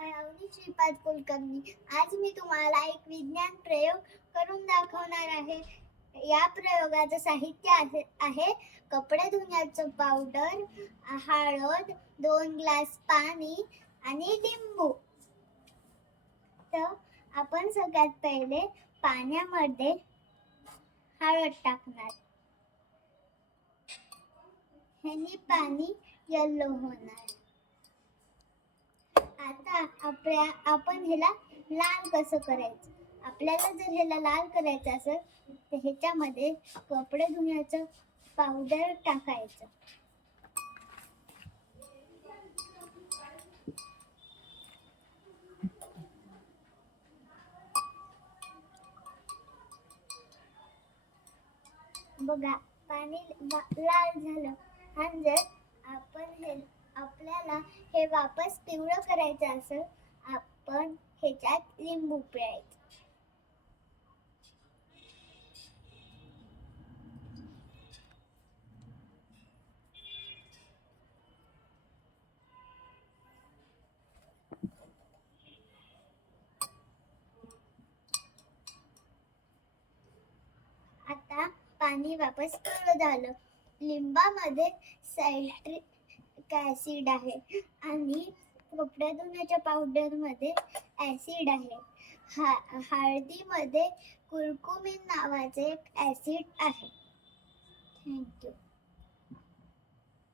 अवनी श्रीपाद कुलकर्णी. आज मी तुम्हाला एक विज्ञान प्रयोग करून दाखवणार आहे. या प्रयोगाचं साहित्य आहे कपडे धुण्याचं पावडर, हळद, 2 ग्लास पाणी आणि लिंबू. तर आपण सगळ्यात पहिले पाण्यामध्ये हळद टाकणार. ह्याने पाणी येलो होणार. आता आपण ह्याला लाल कसं करायचं. आपल्याला जर ह्याला लाल करायचं असेल तर ह्याच्यामध्ये कपडे धुण्याचं पावडर टाकायचं. बघा पाणी लाल झालं. आणि जर आपल्याला हे वापस पिवळं करायचं असेल आपण ह्याच्यात लिंबू पिळायचं. आता पाणी वापस पिवळं झालं. लिंबामध्ये सायट्रिक ऍसिड आहे आणि कपडे धुण्याच्या पावडर मध्ये ऍसिड आहे. हळदीमध्ये कुरकुमीन नावाचे एक ऍसिड आहे. थँक्यू.